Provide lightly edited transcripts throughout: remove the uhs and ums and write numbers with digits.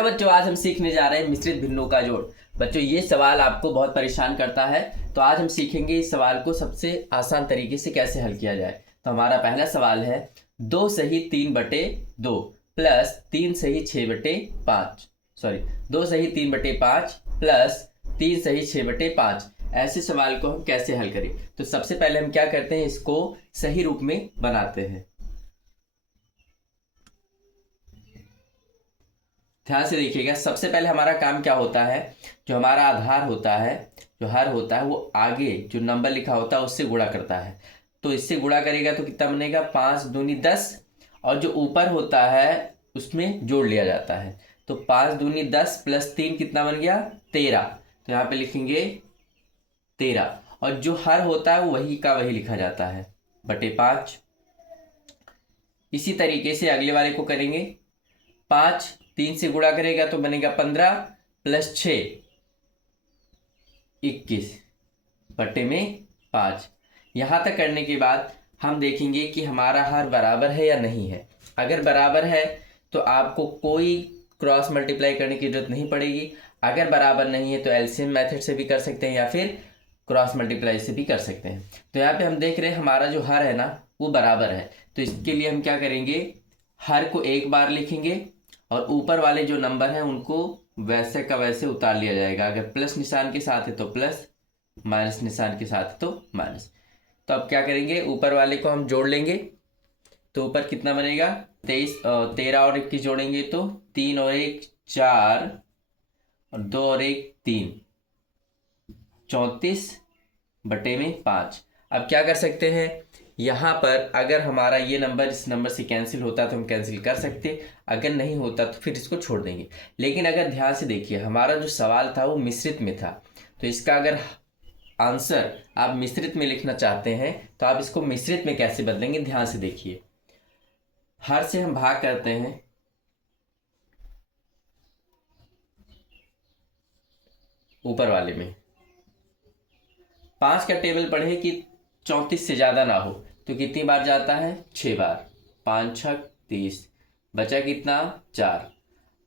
तो बच्चों आज हम सीखने जा रहे हैं मिश्रित भिन्नों का जोड़। बच्चों ये सवाल आपको बहुत परेशान करता है, तो आज हम सीखेंगे इस सवाल को सबसे आसान तरीके से कैसे हल किया जाए। तो हमारा पहला सवाल है 2 सही 3/2 प्लस 3 सही 6/5 सॉरी 2 सही 3/5 प्लस 3 सही 6/5। ऐसे सवाल को हम कैसे हल करें। तो सबसे पहले हम क्या करते हैं, इसको सही रूप में बनाते हैं। ध्यान से देखिएगा, सबसे पहले हमारा काम क्या होता है, जो हमारा आधार होता है, जो हर होता है, वो आगे जो नंबर लिखा होता है उससे गुणा करता है। तो इससे गुणा करेगा तो कितना बनेगा, 5 दूनी 10, और जो ऊपर होता है उसमें जोड़ लिया जाता है। तो 5 दूनी 10 प्लस 3 कितना बन गया, 13। तो यहाँ पे लिखेंगे 13, और जो हर होता है वो वही का वही लिखा जाता है बटे 5। इसी तरीके से अगले वाले को करेंगे। 5 3 से गुणा करेगा तो बनेगा 15 प्लस 6 21 बटे में 5। यहाँ तक करने के बाद हम देखेंगे कि हमारा हर बराबर है या नहीं है। अगर बराबर है तो आपको कोई क्रॉस मल्टीप्लाई करने की जरूरत नहीं पड़ेगी। अगर बराबर नहीं है तो एलसीएम मेथड से भी कर सकते हैं या फिर क्रॉस मल्टीप्लाई से भी कर सकते हैं। तो यहाँ पे हम देख रहे हैं हमारा जो हर है ना वो बराबर है, तो इसके लिए हम क्या करेंगे, हर को एक बार लिखेंगे और ऊपर वाले जो नंबर हैं उनको वैसे का वैसे उतार लिया जाएगा। अगर प्लस निशान के साथ है तो प्लस, माइनस निशान के साथ है तो माइनस। तो अब क्या करेंगे, ऊपर वाले को हम जोड़ लेंगे। तो ऊपर कितना बनेगा, 13 और 21 जोड़ेंगे तो 3 और 1 4 और 2 और 1 3, 34 बटे में 5। अब क्या कर सकते हैं, यहाँ पर अगर हमारा ये नंबर इस नंबर से कैंसिल होता तो हम कैंसिल कर सकते, अगर नहीं होता तो फिर इसको छोड़ देंगे। लेकिन अगर ध्यान से देखिए, हमारा जो सवाल था वो मिश्रित में था, तो इसका अगर आंसर आप मिश्रित में लिखना चाहते हैं तो आप इसको मिश्रित में कैसे बदलेंगे, ध्यान से देखिए। हर से हम भाग करते हैं, ऊपर वाले में 5 का टेबल पढ़े कि 34 से ज़्यादा ना हो, तो कितनी बार जाता है, 6 बार। 5 6 30, बचा कितना, 4।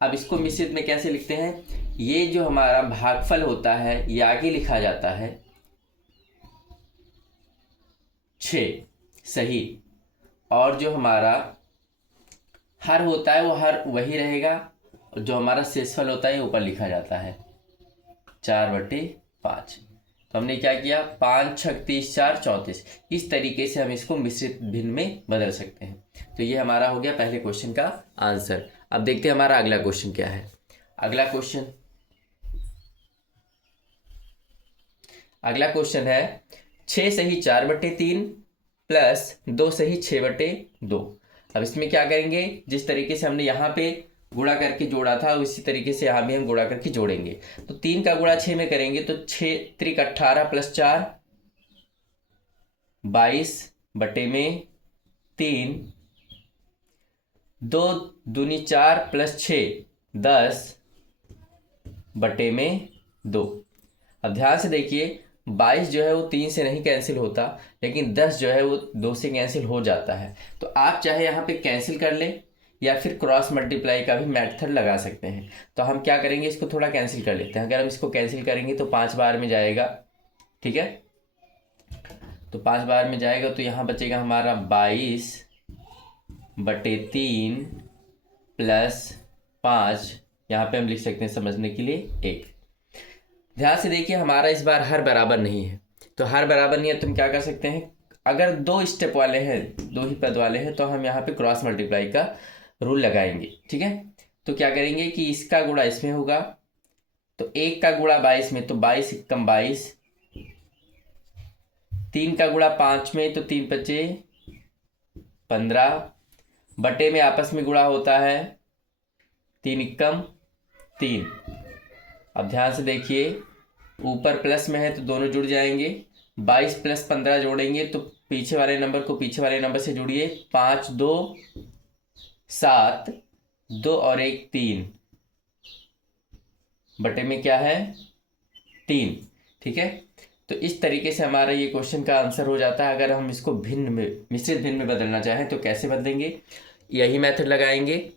अब इसको मिश्रित में कैसे लिखते हैं, ये जो हमारा भागफल होता है ये आगे लिखा जाता है 6 सही, और जो हमारा हर होता है वो हर वही रहेगा, और जो हमारा शेषफल होता है ऊपर लिखा जाता है 4/5। तो हमने क्या किया, 5 6 30 4 34। इस तरीके से हम इसको मिश्रित भिन्न में बदल सकते हैं। तो ये हमारा हो गया पहले क्वेश्चन का आंसर। अब देखते हैं हमारा अगला क्वेश्चन क्या है। अगला क्वेश्चन है 6 सही 4/3 प्लस 2 सही 6/2। अब इसमें क्या करेंगे, जिस तरीके से हमने यहाँ पे गुणा करके जोड़ा था उसी तरीके से यहाँ भी हम गुणा करके जोड़ेंगे। तो 3 का गुणा 6 में करेंगे तो 6 त्रिक 18 प्लस 4 22 बटे में 3, 2 दूनी 4 प्लस 6 10 बटे में 2। अब ध्यान से देखिए, 22 जो है वो 3 से नहीं कैंसिल होता, लेकिन 10 जो है वो 2 से कैंसिल हो जाता है। तो आप चाहे यहाँ पे कैंसिल कर लें या फिर क्रॉस मल्टीप्लाई का भी मेथड लगा सकते हैं। तो हम क्या करेंगे, इसको थोड़ा कैंसिल कर लेते हैं। अगर हम इसको कैंसिल करेंगे तो 5 बार में जाएगा, ठीक है। तो 5 बार में जाएगा तो यहाँ बचेगा हमारा 22/3 प्लस 5, यहाँ पे हम लिख सकते हैं समझने के लिए 1। ध्यान से देखिए, हमारा इस बार हर बराबर नहीं है, तो हर बराबर नहीं है तो हम क्या कर सकते हैं, अगर 2 स्टेप वाले हैं, 2 ही पद वाले हैं, तो हम यहाँ पे क्रॉस मल्टीप्लाई का रूल लगाएंगे, ठीक है। तो क्या करेंगे कि इसका गुणा इसमें होगा, तो 1 का गुणा 22 में तो 22 कम 22, 3 का गुणा 5 में तो 3 बचे 15 बटे में आपस में गुणा होता है 3 एकम 3। अब ध्यान से देखिए, ऊपर प्लस में है तो दोनों जुड़ जाएंगे। 22 प्लस 15 जोड़ेंगे तो पीछे वाले नंबर को पीछे वाले नंबर से जोड़िए, 5 2 7, 2 और 1 3 बटे में क्या है 3, ठीक है। तो इस तरीके से हमारा ये क्वेश्चन का आंसर हो जाता है। अगर हम इसको भिन्न में, मिश्रित भिन्न में बदलना चाहें तो कैसे बदलेंगे, यही मेथड लगाएंगे।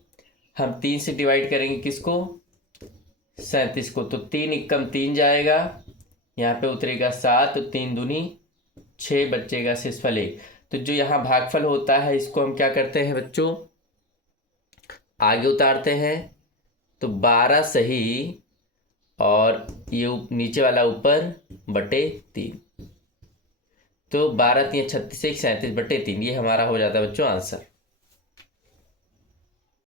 हम 3 से डिवाइड करेंगे किसको, 37 को, तो 3 एकम 3 जाएगा, यहाँ पे उतरेगा 7, तो 3 दूनी 6, बचेगा शेषफल 1। तो जो यहाँ भागफल होता है इसको हम क्या करते हैं बच्चों, आगे उतारते हैं। तो 12 सही और ये नीचे वाला ऊपर बटे 3, तो 12 3 36 37 बटे 3, ये हमारा हो जाता है बच्चों आंसर।